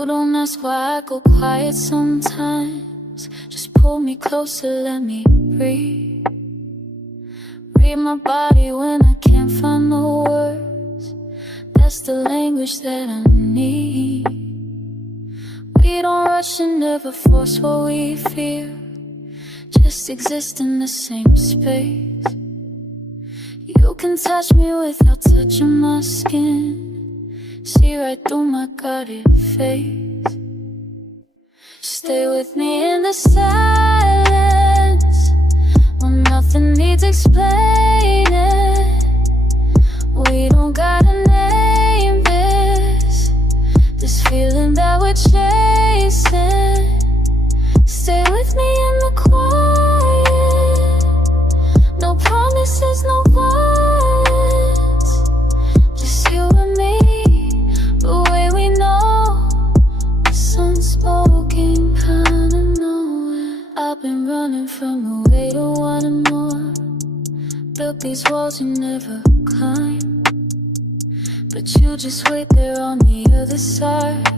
You don't ask why I go quiet sometimes. Just pull me closer, let me breathe. Read my body when I can't find the words. That's the language that I need. We don't rush and never force what we feel. Just exist in the same space. You can touch me without touching my skin. See right through my guarded face. Stay with me in the silence when nothing needs explaining. We don't gotta name this feeling that we're chasing. Stay with me in the quiet. No promises, no violence. Just you and me. The way we know, this unspoken kind of knowing. I've been running from the way to wanting more. Built these walls you never climb, but you just wait there on the other side.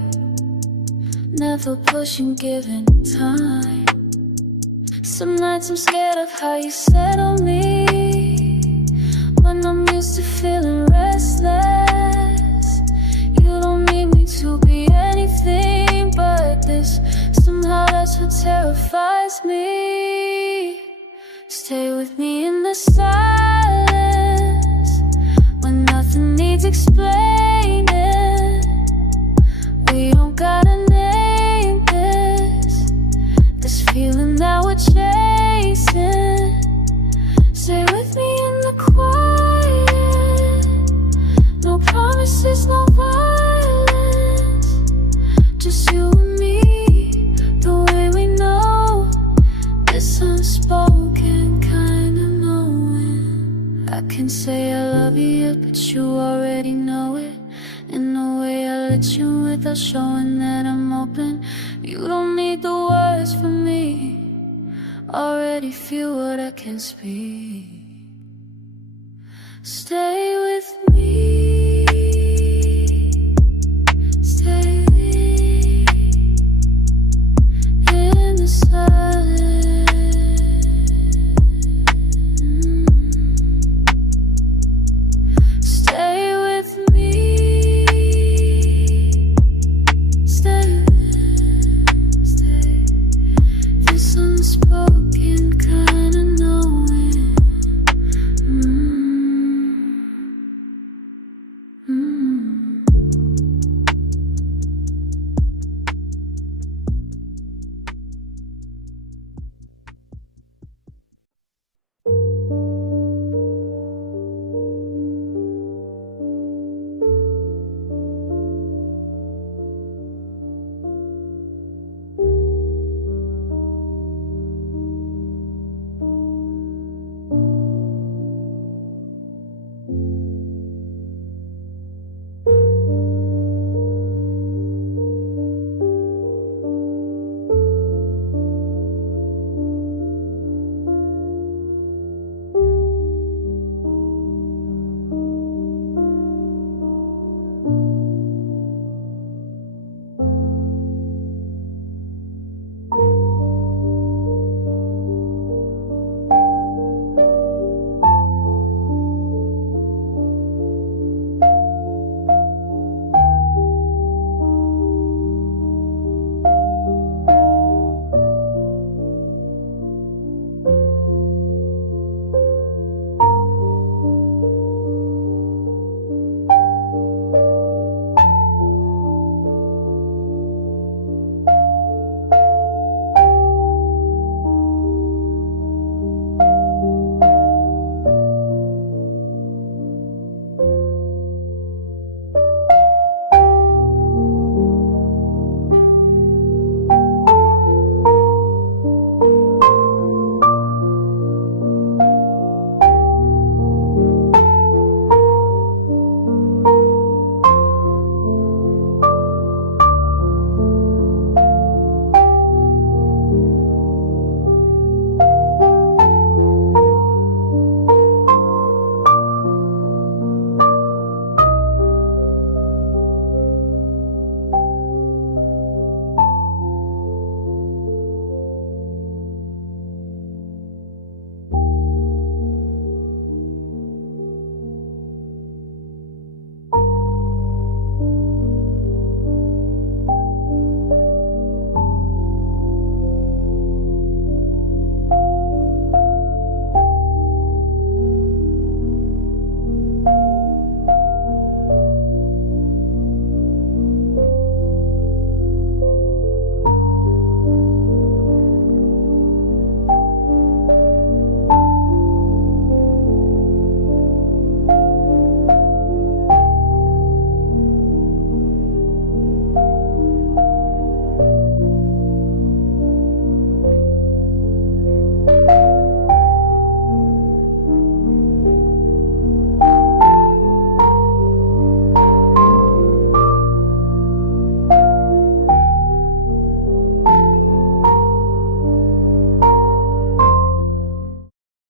Never pushing, giving time. Some nights I'm scared of how you settle me, when I'm used to feeling restless. You don't need me to be anything but this. Somehow that's what terrifies me. Stay with me in the silence when nothing needs explaining. We don't gotta name this feeling that we're chasing. Stay with me in the quiet. No promises, no violence. Just you and me, the way we know, this unspoken kind of knowing. I can say I love you, but you already know it. In the way I let you without showing that I'm open. You don't need the words from me. Already feel what I can speak. Stay with me.